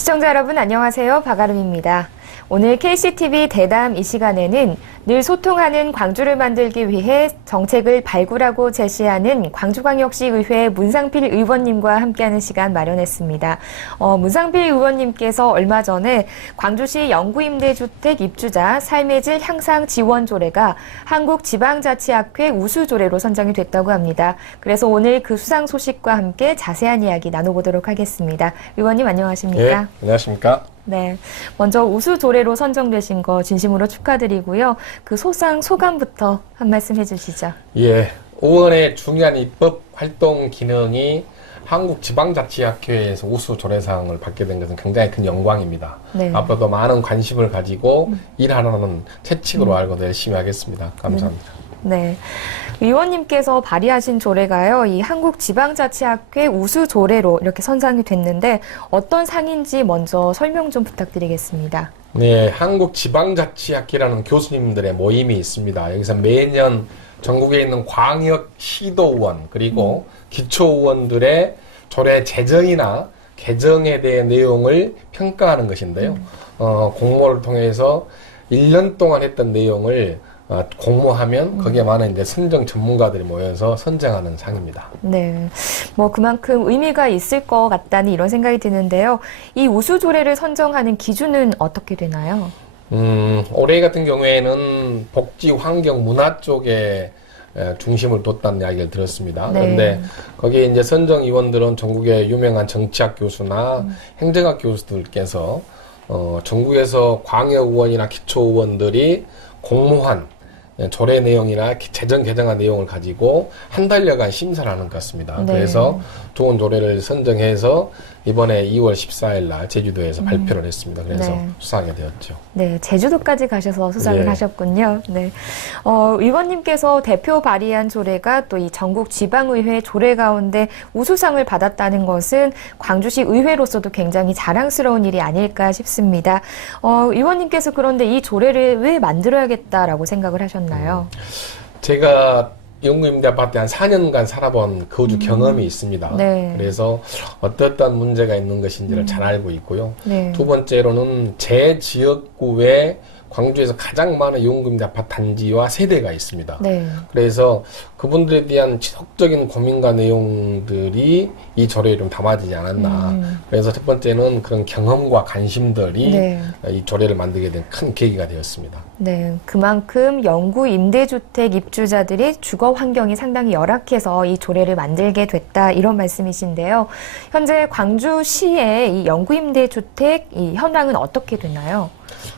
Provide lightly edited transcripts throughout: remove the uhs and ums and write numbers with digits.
시청자 여러분 안녕하세요. 박아름입니다. 오늘 KCTV 대담 이 시간에는 늘 소통하는 광주를 만들기 위해 정책을 발굴하고 제시하는 광주광역시의회 문상필 의원님과 함께하는 시간 마련했습니다. 문상필 의원님께서 얼마 전에 광주시 영구임대주택 입주자 삶의 질 향상 지원 조례가 한국지방자치학회 우수 조례로 선정이 됐다고 합니다. 그래서 오늘 그 수상 소식과 함께 자세한 이야기 나눠보도록 하겠습니다. 의원님 안녕하십니까? 네, 안녕하십니까? 네, 먼저 우수 조례로 선정되신 거 진심으로 축하드리고요. 그 소상 소감부터 한 말씀 해주시죠. 예, 의원의 중요한 입법 활동 기능이 한국지방자치학회에서 우수 조례상을 받게 된 것은 굉장히 큰 영광입니다. 네. 앞으로도 많은 관심을 가지고 일하는 채찍으로 알고도 열심히 하겠습니다. 감사합니다. 네. 의원님께서 발의하신 조례가요, 이 한국지방자치학회 우수 조례로 이렇게 선상이 됐는데 어떤 상인지 먼저 설명 좀 부탁드리겠습니다. 네, 한국지방자치학회라는 교수님들의 모임이 있습니다. 여기서 매년 전국에 있는 광역 시도의원 그리고 기초의원들의 조례 제정이나 개정에 대한 내용을 평가하는 것인데요. 공모를 통해서 1년 동안 했던 내용을 공모하면 거기에 많은 이제 선정 전문가들이 모여서 선정하는 상입니다. 네, 뭐 그만큼 의미가 있을 것 같다는 이런 생각이 드는데요. 이 우수 조례를 선정하는 기준은 어떻게 되나요? 올해 같은 경우에는 복지, 환경, 문화 쪽에 중심을 뒀다는 이야기를 들었습니다. 네. 그런데 거기에 이제 선정위원들은 전국의 유명한 정치학 교수나 행정학 교수들께서 전국에서 광역의원이나 기초의원들이 공모한 조례 내용이나 재정 개정안 내용을 가지고 한 달여간 심사를 하는 것 같습니다. 네. 그래서 좋은 조례를 선정해서 이번에 2월 14일 날 제주도에서 발표를 했습니다. 그래서 네. 수상하게 되었죠. 네, 제주도까지 가셔서 수상을 네. 하셨군요. 네, 의원님께서 대표 발의한 조례가 또 이 전국 지방의회 조례 가운데 우수상을 받았다는 것은 광주시 의회로서도 굉장히 자랑스러운 일이 아닐까 싶습니다. 의원님께서 그런데 이 조례를 왜 만들어야겠다라고 생각을 하셨나요? 제가 영구임대 아파트에 한 4년간 살아본 거주 경험이 있습니다. 네. 그래서 어떠한 문제가 있는 것인지를 잘 알고 있고요. 네. 두 번째로는 제 지역구에 광주에서 가장 많은 영구임대 아파트 단지와 세대가 있습니다. 네. 그래서 그분들에 대한 지속적인 고민과 내용들이 이 조례에 좀 담아지지 않았나. 그래서 첫 번째는 그런 경험과 관심들이 네. 이 조례를 만들게 된 큰 계기가 되었습니다. 네, 그만큼 영구 임대주택 입주자들이 주거 환경이 상당히 열악해서 이 조례를 만들게 됐다 이런 말씀이신데요. 현재 광주시의 이 영구 임대주택 이 현황은 어떻게 되나요?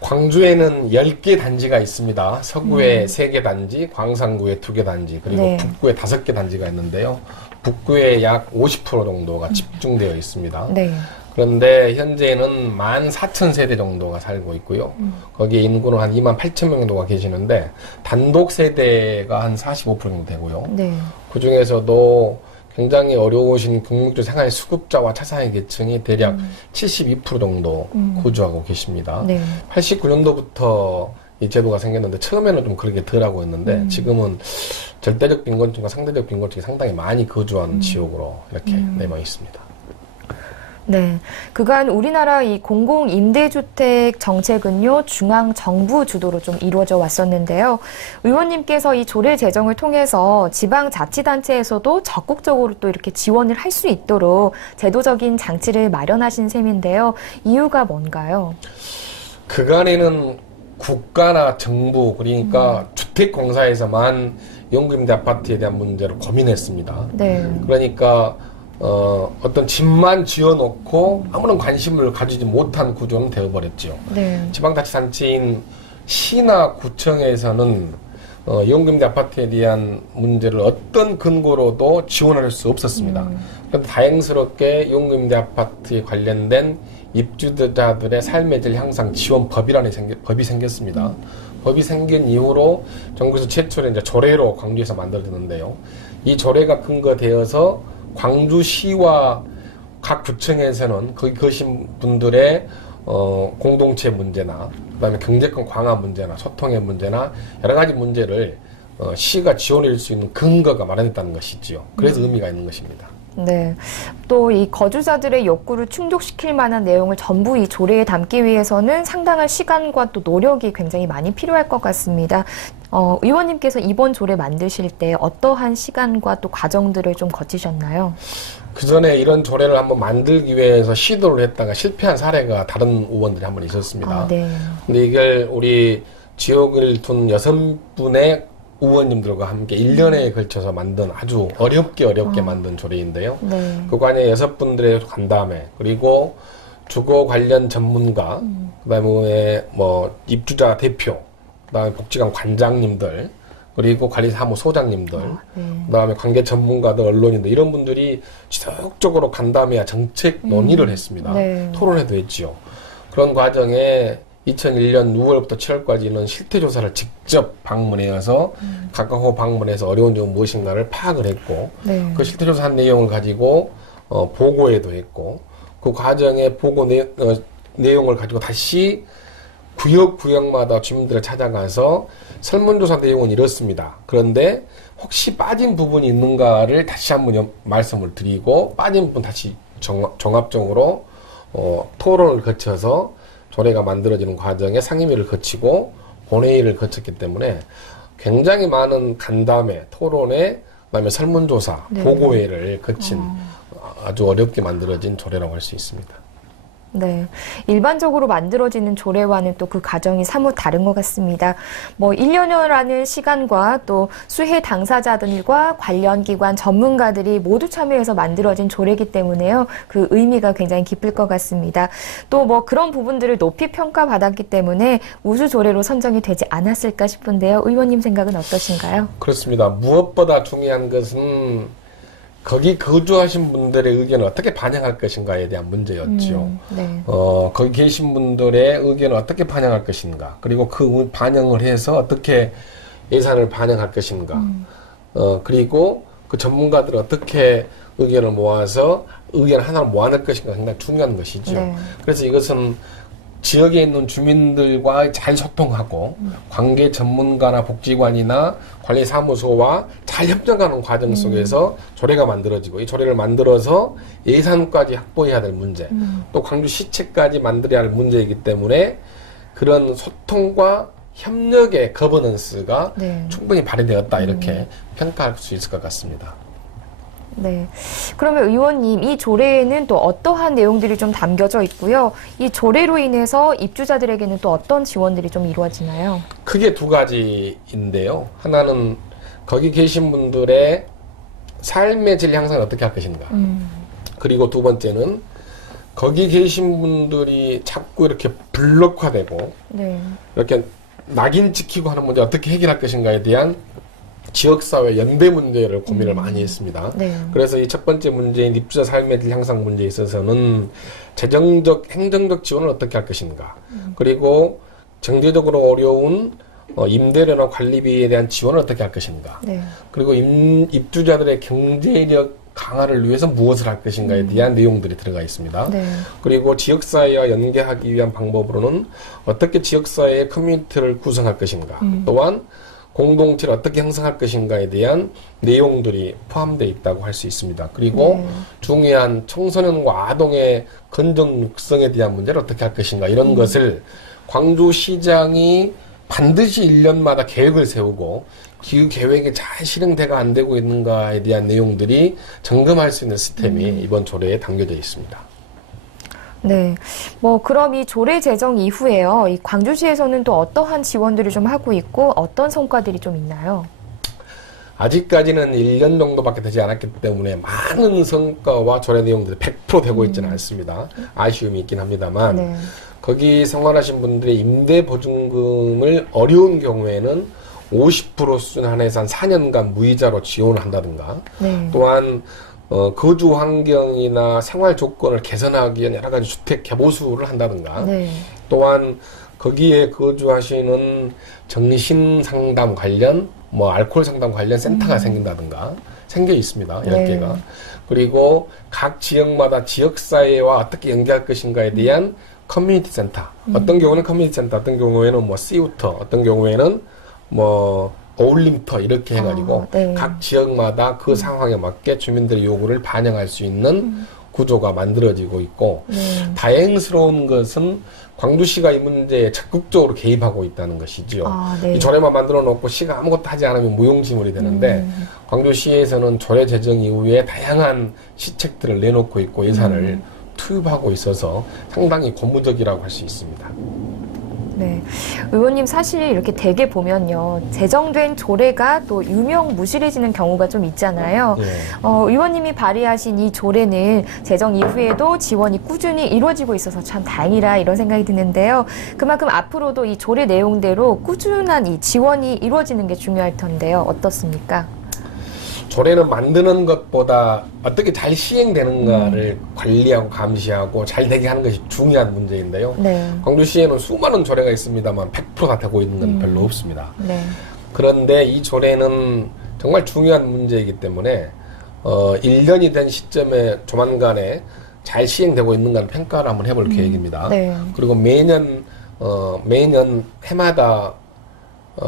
광주에는 10개 단지가 있습니다. 서구에 3개 단지, 광산구에 2개 단지, 그리고 네. 북구에 5개 단지가 있는데요. 북구에 약 50% 정도가 집중되어 있습니다. 네. 그런데 현재는 14,000세대 정도가 살고 있고요. 거기에 인구는 한 28,000명 정도가 계시는데 단독 세대가 한 45% 정도 되고요. 네. 그 중에서도 굉장히 어려우신 궁극적 생활 수급자와 차상위 계층이 대략 72% 정도 거주하고 계십니다. 네. 89년도부터 이 제도가 생겼는데 처음에는 좀 그렇게 덜하고 있는데 지금은 절대적 빈곤층과 상대적 빈곤층이 상당히 많이 거주하는 지역으로 이렇게 내모 있습니다. 네. 그간 우리나라 이 공공임대주택 정책은요, 중앙정부 주도로 좀 이루어져 왔었는데요. 의원님께서 이 조례 제정을 통해서 지방자치단체에서도 적극적으로 또 이렇게 지원을 할 수 있도록 제도적인 장치를 마련하신 셈인데요. 이유가 뭔가요? 그간에는 국가나 정부, 그러니까 주택공사에서만 영구임대 아파트에 대한 문제를 고민했습니다. 네. 그러니까 어떤 집만 지어놓고 아무런 관심을 가지지 못한 구조는 되어버렸죠. 네. 지방자치단체인 시나 구청에서는 영구임대 아파트에 대한 문제를 어떤 근거로도 지원할 수 없었습니다. 그런데 다행스럽게 영구임대 아파트에 관련된 입주자들의 삶의 질 향상 지원법이라는 법이 생겼습니다. 법이 생긴 이후로 정부에서 최초로 이제 조례로 광주에서 만들어졌는데요. 이 조례가 근거되어서 광주시와 각 구청에서는 거기 계신 분들의 공동체 문제나 그다음에 경제권 강화 문제나 소통의 문제나 여러 가지 문제를 시가 지원해 줄 수 있는 근거가 마련했다는 것이지요. 그래서 의미가 있는 것입니다. 네. 또 이 거주자들의 욕구를 충족시킬 만한 내용을 전부 이 조례에 담기 위해서는 상당한 시간과 또 노력이 굉장히 많이 필요할 것 같습니다. 의원님께서 이번 조례 만드실 때 어떠한 시간과 또 과정들을 좀 거치셨나요? 그 전에 이런 조례를 한번 만들기 위해서 시도를 했다가 실패한 사례가 다른 의원들이 한번 있었습니다. 네. 근데 이걸 우리 지역을 둔 6분의 의원님들과 함께 1년에 걸쳐서 만든 아주 어렵게 만든 조례인데요. 네. 그 관에 6분들의 간담회, 그리고 주거 관련 전문가, 그다음에 뭐 입주자 대표, 그다음에 복지관 관장님들, 그리고 관리사무소장님들, 네. 그다음에 관계 전문가들, 언론인들 이런 분들이 지속적으로 간담회와 정책 논의를 했습니다. 네. 토론회도 했지요. 그런 과정에 2001년 6월부터 7월까지는 실태조사를 직접 방문해서 각각 방문해서 어려운 점은 무엇인가를 파악을 했고 네. 그 실태조사한 내용을 가지고 보고회도 했고 그 과정에 보고 내용을 가지고 다시 구역마다 주민들을 찾아가서 설문조사 내용은 이렇습니다. 그런데 혹시 빠진 부분이 있는가를 다시 한번 말씀을 드리고 빠진 부분 다시 종합적으로 토론을 거쳐서 조례가 만들어지는 과정에 상임위를 거치고 본회의를 거쳤기 때문에 굉장히 많은 간담회, 토론회, 그다음에 설문조사, 네. 보고회를 거친 아주 어렵게 만들어진 조례라고 할 수 있습니다. 네. 일반적으로 만들어지는 조례와는 또 그 과정이 사뭇 다른 것 같습니다. 뭐 1년여라는 시간과 또 수혜 당사자들과 관련 기관 전문가들이 모두 참여해서 만들어진 조례이기 때문에요. 그 의미가 굉장히 깊을 것 같습니다. 또 뭐 그런 부분들을 높이 평가받았기 때문에 우수 조례로 선정이 되지 않았을까 싶은데요. 의원님 생각은 어떠신가요? 그렇습니다. 무엇보다 중요한 것은 거기 거주하신 분들의 의견을 어떻게 반영할 것인가에 대한 문제였죠. 네. 거기 계신 분들의 의견을 어떻게 반영할 것인가, 그리고 그 반영을 해서 어떻게 예산을 반영할 것인가, 그리고 그 전문가들을 어떻게 의견을 모아서 의견 하나를 모아낼 것인가 굉장히 중요한 것이죠. 네. 그래서 이것은 지역에 있는 주민들과 잘 소통하고 관계 전문가나 복지관이나 관리사무소와 잘 협력하는 과정 속에서 조례가 만들어지고 이 조례를 만들어서 예산까지 확보해야 될 문제, 또 광주시책까지 만들어야 할 문제이기 때문에 그런 소통과 협력의 거버넌스가 네. 충분히 발휘되었다 이렇게 평가할 수 있을 것 같습니다. 네. 그러면 의원님, 이 조례에는 또 어떠한 내용들이 좀 담겨져 있고요. 이 조례로 인해서 입주자들에게는 또 어떤 지원들이 좀 이루어지나요? 크게 두 가지인데요. 하나는 거기 계신 분들의 삶의 질 향상을 어떻게 할 것인가. 그리고 두 번째는 거기 계신 분들이 자꾸 이렇게 블록화되고 네. 이렇게 낙인 찍히고 하는 문제 어떻게 해결할 것인가에 대한 지역사회 연대 문제를 고민을 많이 했습니다. 네. 그래서 이 첫 번째 문제인 입주자 삶의 질 향상 문제에 있어서는 재정적, 행정적 지원을 어떻게 할 것인가. 그리고 경제적으로 어려운 임대료나 관리비에 대한 지원을 어떻게 할 것인가. 네. 그리고 입주자들의 경제력 강화를 위해서 무엇을 할 것인가에 대한 내용들이 들어가 있습니다. 네. 그리고 지역사회와 연계하기 위한 방법으로는 어떻게 지역사회의 커뮤니티를 구성할 것인가. 또한 공동체를 어떻게 형성할 것인가에 대한 내용들이 포함되어 있다고 할 수 있습니다. 그리고 중요한 청소년과 아동의 건전 육성에 대한 문제를 어떻게 할 것인가 이런 것을 광주시장이 반드시 1년마다 계획을 세우고 그 계획이 잘 실행돼가 안 되고 있는가에 대한 내용들이 점검할 수 있는 시스템이 이번 조례에 담겨져 있습니다. 네. 뭐, 그럼 이 조례 제정 이후에요. 이 광주시에서는 또 어떠한 지원들을 좀 하고 있고 어떤 성과들이 좀 있나요? 아직까지는 1년 정도밖에 되지 않았기 때문에 많은 성과와 조례 내용들이 100% 되고 있지는 않습니다. 아쉬움이 있긴 합니다만 네. 거기 생활하신 분들의 임대보증금을 어려운 경우에는 50% 수준 한해서 한 4년간 무이자로 지원을 한다든가 네. 또한 거주 환경이나 생활 조건을 개선하기 위한 여러 가지 주택 개보수를 한다든가 네. 또한 거기에 거주하시는 정신 상담 관련 알코올 상담 관련 센터가 생긴다든가 생겨 있습니다. 10개가. 그리고 각 지역마다 지역사회와 어떻게 연계할 것인가에 대한 커뮤니티 센터. 어떤 경우는 커뮤니티 센터, 어떤 경우에는 씨우터, 어떤 경우에는 어울림터 이렇게 해가지고 네. 각 지역마다 그 상황에 맞게 주민들의 요구를 반영할 수 있는 구조가 만들어지고 있고 네. 다행스러운 것은 광주시가 이 문제에 적극적으로 개입하고 있다는 것이지요. 네. 이 조례만 만들어 놓고 시가 아무것도 하지 않으면 무용지물이 되는데 광주시에서는 조례 제정 이후에 다양한 시책들을 내놓고 있고 예산을 투입하고 있어서 상당히 고무적이라고 할 수 있습니다. 네. 의원님 사실 이렇게 대개 보면요. 제정된 조례가 또 유명무실해지는 경우가 좀 있잖아요. 예. 의원님이 발의하신 이 조례는 제정 이후에도 지원이 꾸준히 이루어지고 있어서 참 다행이라 이런 생각이 드는데요. 그만큼 앞으로도 이 조례 내용대로 꾸준한 이 지원이 이루어지는 게 중요할 텐데요. 어떻습니까? 조례는 만드는 것보다 어떻게 잘 시행되는가를 관리하고 감시하고 잘 되게 하는 것이 중요한 문제인데요. 네. 광주시에는 수많은 조례가 있습니다만 100%다 되고 있는 건 별로 없습니다. 네. 그런데 이 조례는 정말 중요한 문제이기 때문에 1년이 된 시점에 조만간에 잘 시행되고 있는가를 평가를 한번 해볼 계획입니다. 네. 그리고 매년 해마다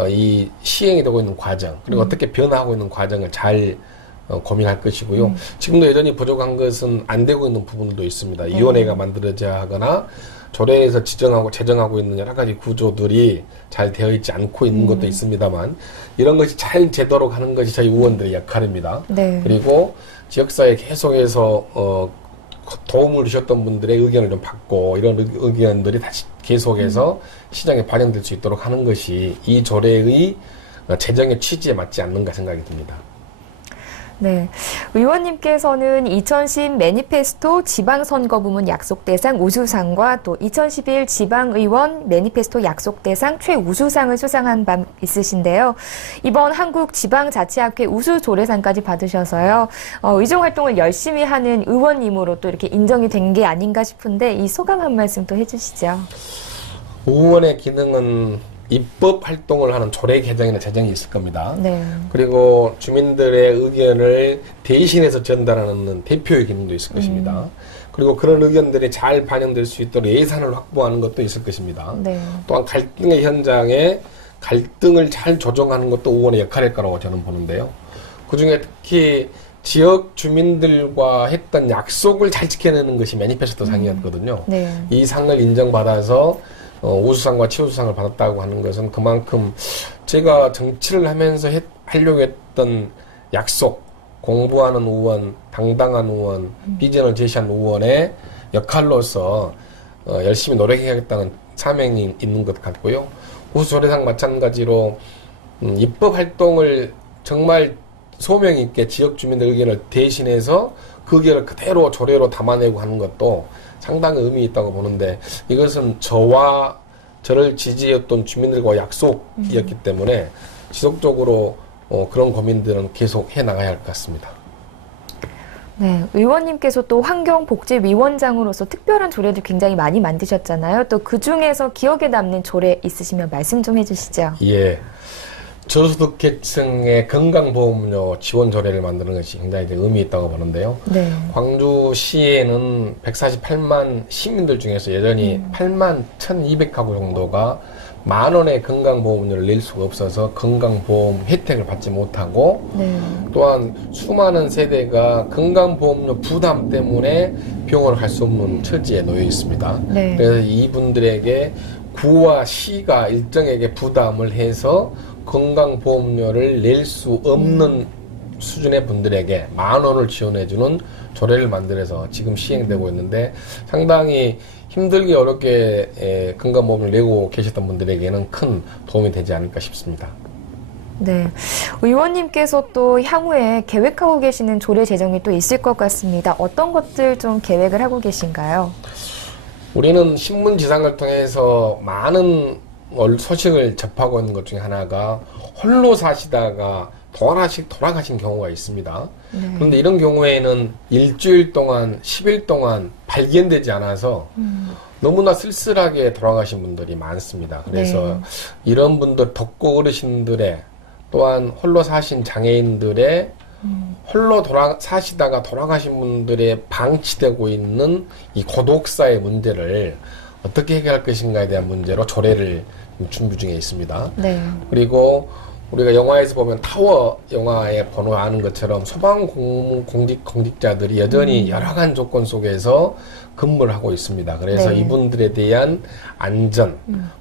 이 시행이 되고 있는 과정 그리고 어떻게 변화하고 있는 과정을 잘 고민할 것이고요. 지금도 여전히 부족한 것은 안 되고 있는 부분도 있습니다. 네. 위원회가 만들어져야 하거나 조례에서 제정하고 있는 여러 가지 구조들이 잘 되어 있지 않고 있는 것도 있습니다만 이런 것이 잘 되도록 하는 것이 저희 의원들의 역할입니다. 네. 그리고 지역사회에 계속해서 도움을 주셨던 분들의 의견을 좀 받고 이런 의견들이 다시 계속해서 시장에 반영될 수 있도록 하는 것이 이 조례의 제정의 취지에 맞지 않는가 생각이 듭니다. 네. 의원님께서는 2010 매니페스토 지방선거부문 약속대상 우수상과 또 2011 지방의원 매니페스토 약속대상 최우수상을 수상한 바 있으신데요. 이번 한국지방자치학회 우수조례상까지 받으셔서요. 의정활동을 열심히 하는 의원님으로 또 이렇게 인정이 된 게 아닌가 싶은데 이 소감 한 말씀 또 해주시죠. 의원의 기능은 입법 활동을 하는 조례 개정이나 제정이 있을 겁니다. 네. 그리고 주민들의 의견을 대신해서 전달하는 대표의 기능도 있을 것입니다. 그리고 그런 의견들이 잘 반영될 수 있도록 예산을 확보하는 것도 있을 것입니다. 네. 또한 갈등의 현장에 갈등을 잘 조정하는 것도 의원의 역할일 거라고 저는 보는데요. 그중에 특히 지역 주민들과 했던 약속을 잘 지켜내는 것이 매니페스토 상이었거든요. 네. 이 상을 인정받아서 우수상과 최우수상을 받았다고 하는 것은 그만큼 제가 정치를 하면서 하려고 했던 약속, 공부하는 의원, 당당한 의원, 비전을 제시한 의원의 역할로서 열심히 노력해야겠다는 사명이 있는 것 같고요. 우수조례상 마찬가지로 입법 활동을 정말 소명 있게 지역 주민들 의견을 대신해서 그 의견을 그대로 조례로 담아내고 하는 것도 상당히 의미 있다고 보는데 이것은 저와 저를 지지했던 주민들과 약속이었기 때문에 지속적으로 그런 고민들은 계속 해나가야 할 것 같습니다. 네, 의원님께서 또 환경복지위원장으로서 특별한 조례들 굉장히 많이 만드셨잖아요. 또 그중에서 기억에 남는 조례 있으시면 말씀 좀 해주시죠. 예. 저소득계층의 건강보험료 지원 조례를 만드는 것이 굉장히 의미 있다고 보는데요. 네. 광주시에는 148만 시민들 중에서 여전히 8만 1,200가구 정도가 만 원의 건강보험료를 낼 수가 없어서 건강보험 혜택을 받지 못하고 네. 또한 수많은 세대가 건강보험료 부담 때문에 병원을 갈 수 없는 처지에 놓여 있습니다. 네. 그래서 이분들에게 구와 시가 일정에게 부담을 해서 건강보험료를 낼 수 없는 수준의 분들에게 만 원을 지원해주는 조례를 만들어서 지금 시행되고 있는데 상당히 힘들게 어렵게 건강보험을 내고 계셨던 분들에게는 큰 도움이 되지 않을까 싶습니다. 네. 의원님께서 또 향후에 계획하고 계시는 조례 제정이 또 있을 것 같습니다. 어떤 것들 좀 계획을 하고 계신가요? 우리는 신문지상을 통해서 많은 소식을 접하고 있는 것 중에 하나가 홀로 사시다가 돌아가신 경우가 있습니다. 네. 그런데 이런 경우에는 일주일 동안, 10일 동안 발견되지 않아서 너무나 쓸쓸하게 돌아가신 분들이 많습니다. 그래서 네. 이런 분들, 덕고 어르신들의 또한 홀로 사신 장애인들의 홀로 사시다가 돌아가신 분들의 방치되고 있는 이 고독사의 문제를 어떻게 해결할 것인가에 대한 문제로 조례를 준비 중에 있습니다. 네. 그리고 우리가 영화에서 보면 타워 영화에 번호하는 것처럼 공직자들이 여전히 열악한 조건 속에서 근무를 하고 있습니다. 그래서 네. 이분들에 대한 안전,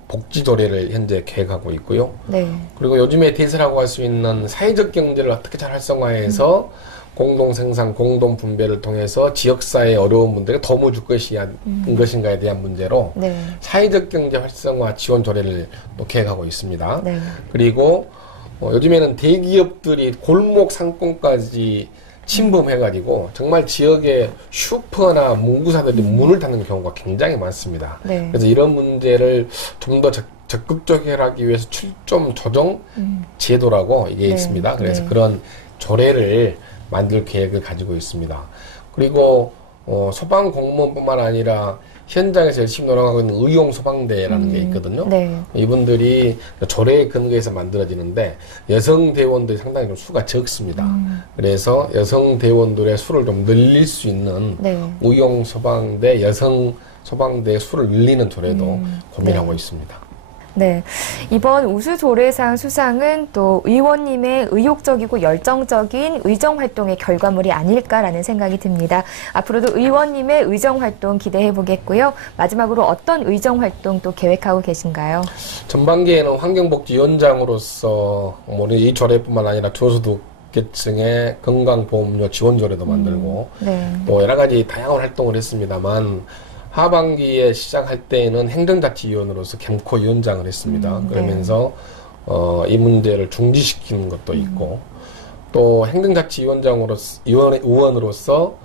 복지 조례를 현재 계획하고 있고요. 네. 그리고 요즘에 대세라고 할 수 있는 사회적 경제를 어떻게 잘 활성화해서 공동 생산, 공동 분배를 통해서 지역사회의 어려운 분들에게 도움을 줄 것인가에 대한 문제로 네. 사회적 경제 활성화 지원 조례를 또 계획하고 있습니다. 네. 그리고 요즘에는 대기업들이 골목 상권까지 침범해가지고 정말 지역의 슈퍼나 문구사들이 문을 닫는 경우가 굉장히 많습니다. 네. 그래서 이런 문제를 좀 더 적극적으로 해결하기 위해서 출좀 조정 제도라고 이게 네. 있습니다. 그래서 네. 그런 조례를 만들 계획을 가지고 있습니다. 그리고 소방 공무원뿐만 아니라 현장에서 열심히 노력하고 있는 의용 소방대라는 게 있거든요. 네. 이분들이 조례에 근거해서 만들어지는데 여성 대원들이 상당히 좀 수가 적습니다. 그래서 여성 대원들의 수를 좀 늘릴 수 있는 네. 의용 소방대, 여성 소방대 수를 늘리는 조례도 고민하고 네. 있습니다. 네. 이번 우수조례상 수상은 또 의원님의 의욕적이고 열정적인 의정활동의 결과물이 아닐까라는 생각이 듭니다. 앞으로도 의원님의 의정활동 기대해 보겠고요. 마지막으로 어떤 의정활동 또 계획하고 계신가요? 전반기에는 환경복지위원장으로서 이 조례뿐만 아니라 저소득계층의 건강보험료 지원조례도 만들고 네. 또 여러 가지 다양한 활동을 했습니다만 하반기에 시작할 때에는 행정자치위원으로서 캠코 위원장을 했습니다. 그러면서 이 문제를 중지시키는 것도 있고 또 의원으로서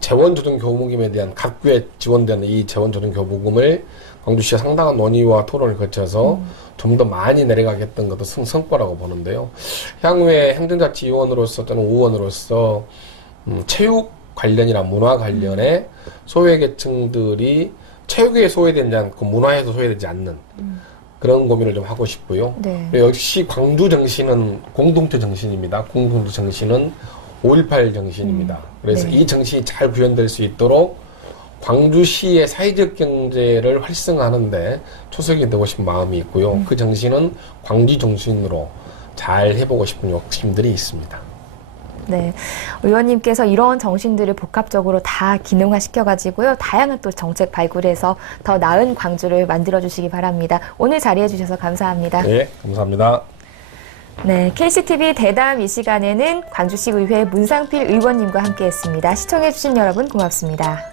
재원조정교부금에 대한 각구에 지원되는 이 재원조정교부금을 광주시가 상당한 논의와 토론을 거쳐서 좀 더 많이 내려가겠다는 것도 성과라고 보는데요. 향후에 행정자치위원으로서 또는 의원으로서 체육 관련이나 문화 관련에 소외계층들이 체육에 소외되지 않고 문화에도 소외되지 않는 그런 고민을 좀 하고 싶고요. 네. 역시 광주 정신은 공동체 정신입니다. 공동체 정신은 5.18 정신입니다. 그래서 네. 이 정신이 잘 구현될 수 있도록 광주시의 사회적 경제를 활성화하는데 초석이 되고 싶은 마음이 있고요. 그 정신은 광주 정신으로 잘 해보고 싶은 욕심들이 있습니다. 네. 의원님께서 이런 정신들을 복합적으로 다 기능화시켜가지고요. 다양한 또 정책 발굴해서 더 나은 광주를 만들어주시기 바랍니다. 오늘 자리해주셔서 감사합니다. 네, 감사합니다. 네, KCTV 대담 이 시간에는 광주시 의회 문상필 의원님과 함께했습니다. 시청해주신 여러분 고맙습니다.